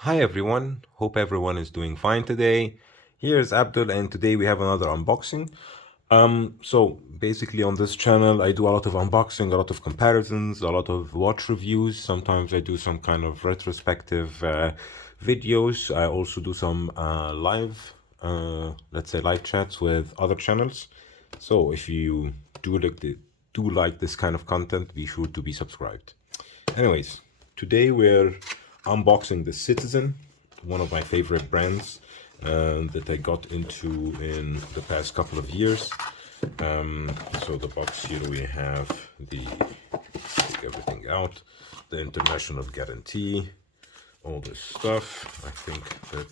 Hi everyone, hope everyone is doing fine today. Here's Abdul and today we have another unboxing. So basically on this channel I do a lot of unboxing, a lot of comparisons, a lot of watch reviews. Sometimes I do some kind of retrospective videos. I also do some live, let's say live chats with other channels. So if you do like this kind of content, be sure to be subscribed. Anyways, today we're unboxing the Citizen, one of my favorite brands that I got into in the past couple of years. So the box here we have let's take everything out, the international guarantee, all this stuff. I think that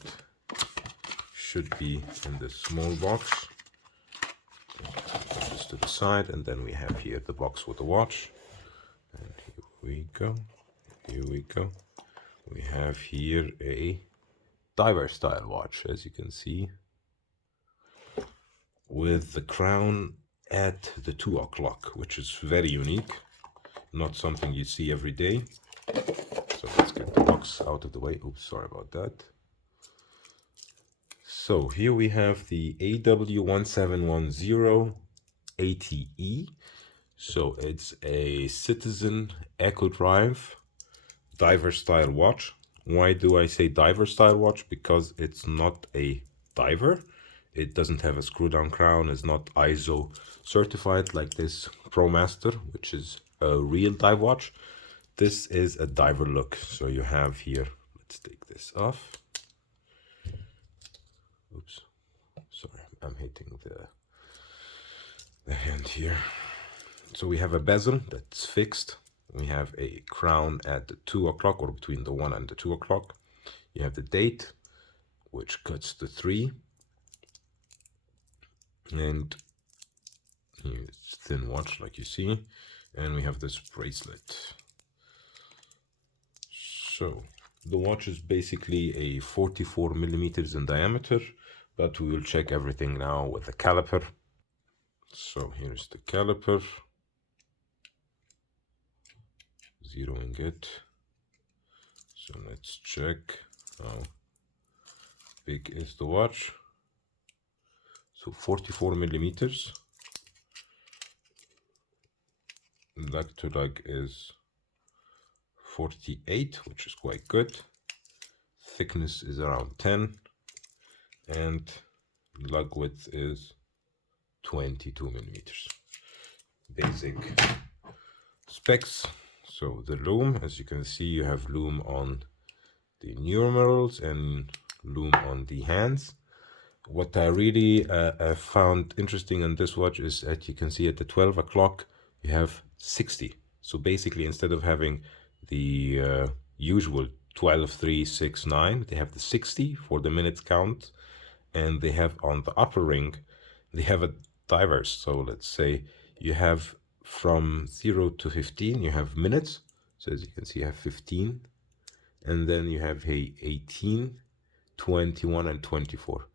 should be in this small box. Put this to the side, and then we have here the box with the watch. And here we go. Here we go. We have here a diver style watch, as you can see, with the crown at the 2 o'clock, which is very unique, not something you see every day. So let's get the box out of the way. Oops, sorry about that. So here we have the AW1710-80E. So it's a Citizen Eco-drive diver style watch. Why do I say diver style watch? Because it's not a diver. It doesn't have a screw down crown. It's not ISO certified like this ProMaster, which is a real dive watch. This is a diver look. So you have here, let's take this off. Oops, sorry, I'm hitting the hand here. So we have a bezel that's fixed. We have a crown at the 2 o'clock, or between the 1 and the 2 o'clock. You have the date, which cuts the 3. And here's thin watch, like you see. And we have this bracelet. So the watch is basically a 44 millimeters in diameter, but we will check everything now with the caliper. So here's the caliper. Zeroing it. So let's check how big is the watch. So 44 millimeters. Lug to lug is 48, which is quite good. Thickness is around 10, and lug width is 22 millimeters. Basic specs. So the Loom, as you can see, you have Loom on the numerals and Loom on the hands. What I really found interesting on this watch is that you can see at the 12 o'clock you have 60. So basically, instead of having the usual 12, 3, 6, 9, they have the 60 for the minutes count, and they have on the upper ring, they have a divers. So let's say you have from 0 to 15, you have minutes. So as you can see, you have 15, and then you have 18, 21, and 24.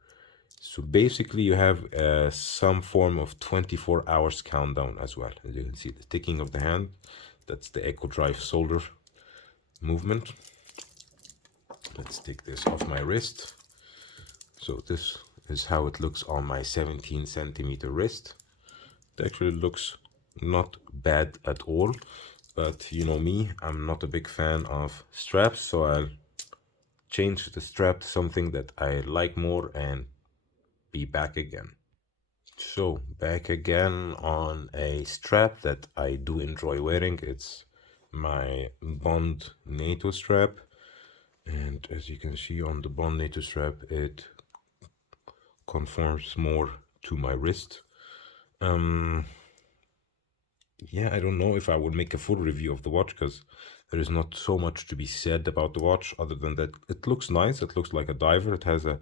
So basically you have some form of 24 hours countdown as well. As you can see, the ticking of the hand, that's the Eco-drive solder movement. Let's take this off my wrist. So this is how it looks on my 17 centimeter wrist. It actually looks not bad at all, but you know me, I'm not a big fan of straps, so I'll change the strap to something that I like more and be back again. So back again on a strap that I do enjoy wearing. It's my Bond NATO strap, and as you can see on the Bond NATO strap, it conforms more to my wrist. Yeah, I don't know if I would make a full review of the watch because there is not so much to be said about the watch other than that it looks nice. It looks like a diver. It has a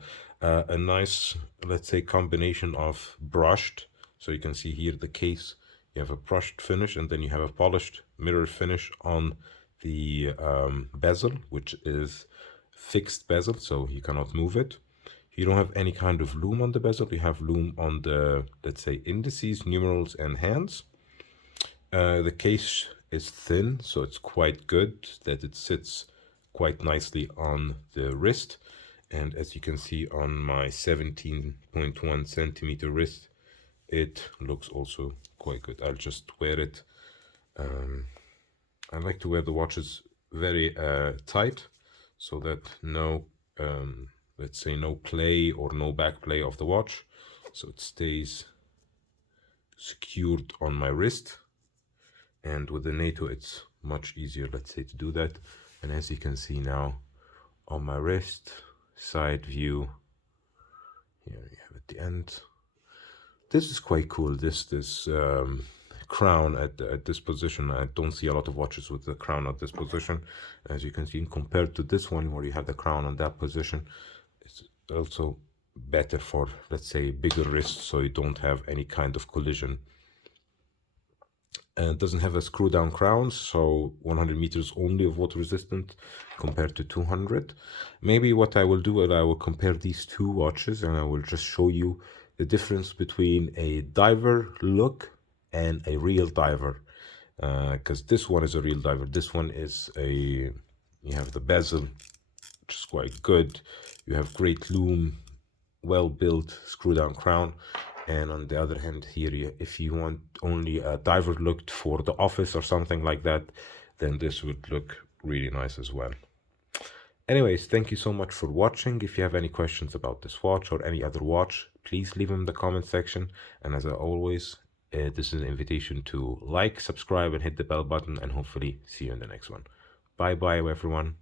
nice, let's say, combination of brushed. So you can see here the case, you have a brushed finish, and then you have a polished mirror finish on the bezel, which is fixed bezel, so you cannot move it. You don't have any kind of loom on the bezel. You have loom on the, let's say, indices, numerals, and hands. The case is thin, so it's quite good that it sits quite nicely on the wrist. And as you can see on my 17.1 centimeter wrist, it looks also quite good. I'll just wear it. I like to wear the watches very tight, so that no, let's say no play or no back play of the watch, so it stays secured on my wrist. And with the NATO, it's much easier, let's say, to do that. And as you can see now on my wrist, side view, here you have at the end. This is quite cool. This crown at this position. I don't see a lot of watches with the crown at this position. As you can see, compared to this one where you have the crown on that position, it's also better for, let's say, bigger wrists, so you don't have any kind of collision. And it doesn't have a screw down crown, so 100 meters only of water resistant compared to 200. Maybe what I will do is I will compare these two watches, and I will just show you the difference between a diver look and a real diver, because this one is a real diver. This one is you have the bezel, which is quite good. You have great Loom, well built screw down crown. And on the other hand here, if you want only a diver look for the office or something like that, then this would look really nice as well. Anyways, thank you so much for watching. If you have any questions about this watch or any other watch, please leave them in the comment section. And as always, this is an invitation to like, subscribe, and hit the bell button, and hopefully see you in the next one. Bye bye, everyone.